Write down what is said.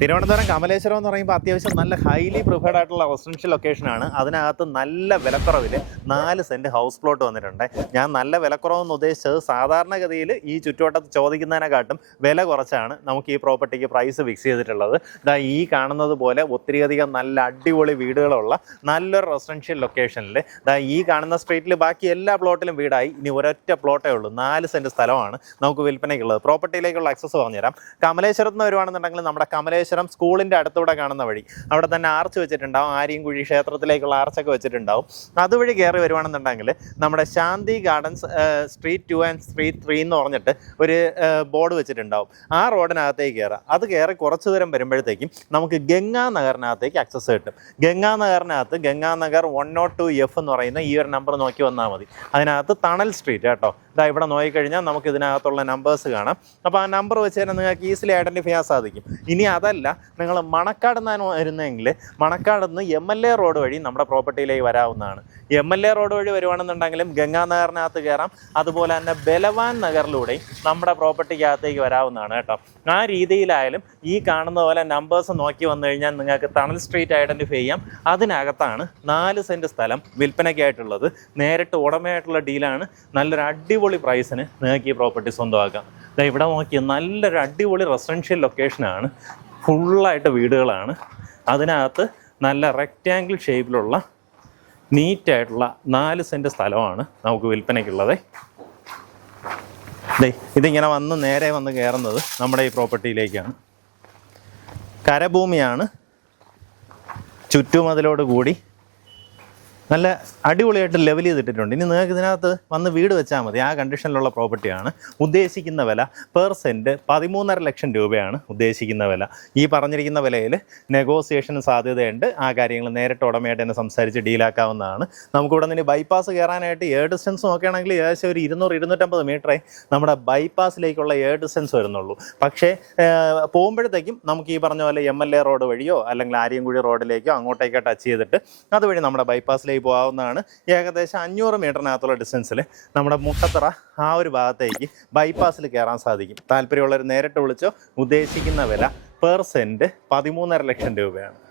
തിരുവനന്തപുരം കമലേശ്വരം എന്ന് പറയുമ്പോൾ അത്യാവശ്യം നല്ല ഹൈലി പ്രിഫേർഡ് ആയിട്ടുള്ള റെസിഡൻഷ്യൽ ലൊക്കേഷനാണ് അതിനകത്ത് നല്ല വിലക്കുറവിൽ നാല് സെന്റ് ഹൗസ് പ്ലോട്ട് വന്നിട്ടുണ്ട്. ഞാൻ നല്ല വിലക്കുറവെന്ന് ഉദ്ദേശിച്ചത് സാധാരണഗതിയിൽ ഈ ചുറ്റുവട്ടത്ത് ചോദിക്കുന്നതിനെക്കാട്ടും വില കുറച്ചാണ് നമുക്ക് ഈ പ്രോപ്പർട്ടിക്ക് പ്രൈസ് ഫിക്സ് ചെയ്തിട്ടുള്ളത്. ഇതാ ഈ കാണുന്നത് പോലെ ഒത്തിരിയധികം നല്ല അടിപൊളി വീടുകളുള്ള നല്ലൊരു റെസിഡൻഷ്യൽ ലൊക്കേഷനിൽ ഇതാ ഈ കാണുന്ന സ്ട്രീറ്റിൽ ബാക്കി എല്ലാ പ്ലോട്ടിലും വീടായി. ഇനി ഒരൊറ്റ പ്ലോട്ടേ ഉള്ളൂ. നാല് സെന്റ് സ്ഥലമാണ് നമുക്ക് വിൽപ്പനയ്ക്കുള്ളത്. പ്രോപ്പർട്ടിയിലേക്കുള്ള ആക്സസ് പറഞ്ഞുതരാം. കമലേശ്വരത്ത് നിന്ന് വരുവാണെന്നുണ്ടെങ്കിൽ നമ്മുടെ കമലേശ്വരം സ്കൂളിന്റെ അടുത്തൂടെ കാണുന്ന വഴി. അവിടെ തന്നെ ആർച്ച് വെച്ചിട്ടുണ്ടാവും. ആര്യൻകുഴി ക്ഷേത്രത്തിലേക്കുള്ള ആർച്ചൊക്കെ വെച്ചിട്ടുണ്ടാവും. അതുവഴി കയറി വരുവാണെന്നുണ്ടെങ്കിൽ നമ്മുടെ Shanti gardens street two and street three എന്ന് പറഞ്ഞിട്ട് ഒരു ബോർഡ് വെച്ചിട്ടുണ്ടാവും. ആ റോഡിനകത്തേക്ക് കയറാം അത് കയറി കുറച്ച് ദൂരം വരുമ്പോഴത്തേക്കും നമുക്ക് ഗംഗാ നഗറിനകത്തേക്ക് ആക്സസ് കിട്ടും. Ganga Ganganagar Ganga Nagar one not two F എന്ന് പറയുന്ന ഈ ഒരു നമ്പർ നോക്കി വന്നാൽ മതി. അതിനകത്ത് തണൽ സ്ട്രീറ്റ് കേട്ടോ. ഇതാ ഇവിടെ നോക്കിക്കഴിഞ്ഞാൽ നമുക്ക് ഇതിനകത്തുള്ള നമ്പേഴ്സ് കാണാം. അപ്പോൾ ആ നമ്പർ വെച്ച് തന്നെ നിങ്ങൾക്ക് ഈസിലി ഐഡന്റിഫൈ ചെയ്യാൻ സാധിക്കും. ഇനി അതല്ല നിങ്ങൾ മണക്കാട് നിന്നാണ് വരുന്നതെങ്കിൽ മണക്കാട് നിന്ന് എം എൽ എ റോഡ് വഴി നമ്മുടെ പ്രോപ്പർട്ടിയിലേക്ക് വരാവുന്നതാണ്. എം എൽ എ റോഡ് വഴി വരുവാണെന്നുണ്ടെങ്കിലും ഗംഗാനഗറിനകത്ത് കയറാം. അതുപോലെ തന്നെ ബലവാൻ നഗറിലൂടെയും നമ്മുടെ പ്രോപ്പർട്ടിക്കകത്തേക്ക് വരാവുന്നതാണ് കേട്ടോ. ആ രീതിയിലായാലും ഈ കാണുന്ന പോലെ നമ്പേഴ്സ് നോക്കി വന്നു കഴിഞ്ഞാൽ നിങ്ങൾക്ക് തണൽ സ്ട്രീറ്റ് ഐഡന്റിഫൈ ചെയ്യാം. അതിനകത്താണ് നാല് സെന്റ് സ്ഥലം വിൽപ്പനയ്ക്കായിട്ടുള്ളത്. നേരിട്ട് ഉടമയായിട്ടുള്ള ഡീലാണ് നല്ലൊരു അടിപൊളി പ്രൈസിന് നിങ്ങൾക്ക് ഈ പ്രോപ്പർട്ടി സ്വന്തമാക്കാം. ഇവിടെ നോക്കിയ നല്ലൊരു അടിപൊളി റെസിഡൻഷ്യൽ ലൊക്കേഷനാണ് ഫുള്ളായിട്ട് വീടുകളാണ്. അതിനകത്ത് നല്ല റെക്റ്റാങ്കിൾ ഷേപ്പിലുള്ള നീറ്റായിട്ടുള്ള നാല് സെന്റ് സ്ഥലമാണ് നമുക്ക് വിൽപ്പനയ്ക്കുള്ളത്. ദേ ഇതിങ്ങനെ വന്ന് നേരെ വന്ന് കയറുന്നത് നമ്മുടെ ഈ പ്രോപ്പർട്ടിയിലേക്കാണ്. കരഭൂമിയാണ്. ചുറ്റുമതിലോട് കൂടി നല്ല അടിപൊളിയായിട്ട് ലെവൽ ചെയ്തിട്ടിട്ടുണ്ട്. ഇനി നിങ്ങൾക്ക് ഇതിനകത്ത് വന്ന് വീട് വെച്ചാൽ മതി. ആ കണ്ടീഷനിലുള്ള പ്രോപ്പർട്ടിയാണ് ഉദ്ദേശിക്കുന്ന വില പെർ സെന്റ് പതിമൂന്നര ലക്ഷം രൂപയാണ് ഉദ്ദേശിക്കുന്ന വില. ഈ പറഞ്ഞിരിക്കുന്ന വിലയിൽ നെഗോസിയേഷന് സാധ്യതയുണ്ട്. ആ കാര്യങ്ങൾ നേരിട്ട് ഉടമയായിട്ട് തന്നെ സംസാരിച്ച് ഡീലാക്കാവുന്നതാണ് നമുക്കിവിടെ നിന്ന് ബൈപ്പാസ് കയറാനായിട്ട് എയർ ഡിസ്റ്റൻസ് നോക്കുകയാണെങ്കിൽ ഏകദേശം ഒരു ഇരുന്നൂറ് ഇരുന്നൂറ്റമ്പത് മീറ്ററേ നമ്മുടെ ബൈപ്പാസിലേക്കുള്ള എയർ ഡിസ്റ്റൻസ് വരുന്നുള്ളൂ. പക്ഷേ പോകുമ്പോഴത്തേക്കും നമുക്ക് ഈ പറഞ്ഞ പോലെ എം എൽ എ റോഡ് വഴിയോ അല്ലെങ്കിൽ ആര്യൻകുഴി റോഡിലേക്കോ അങ്ങോട്ടേക്കോ ടച്ച് ചെയ്തിട്ട് അതുവഴി നമ്മുടെ ബൈപ്പാസിലേക്ക് പോകാവുന്നതാണ് ഏകദേശം അഞ്ഞൂറ് മീറ്ററിനകത്തുള്ള ഡിസ്റ്റൻസിൽ നമ്മുടെ മുട്ടത്തറ ആ ഒരു ഭാഗത്തേക്ക് ബൈപ്പാസിൽ കയറാൻ സാധിക്കും. താല്പര്യമുള്ളവർ നേരിട്ട് വിളിച്ചോ ഉദ്ദേശിക്കുന്ന വില പെർ സെന്റ് പതിമൂന്നര ലക്ഷം രൂപയാണ്.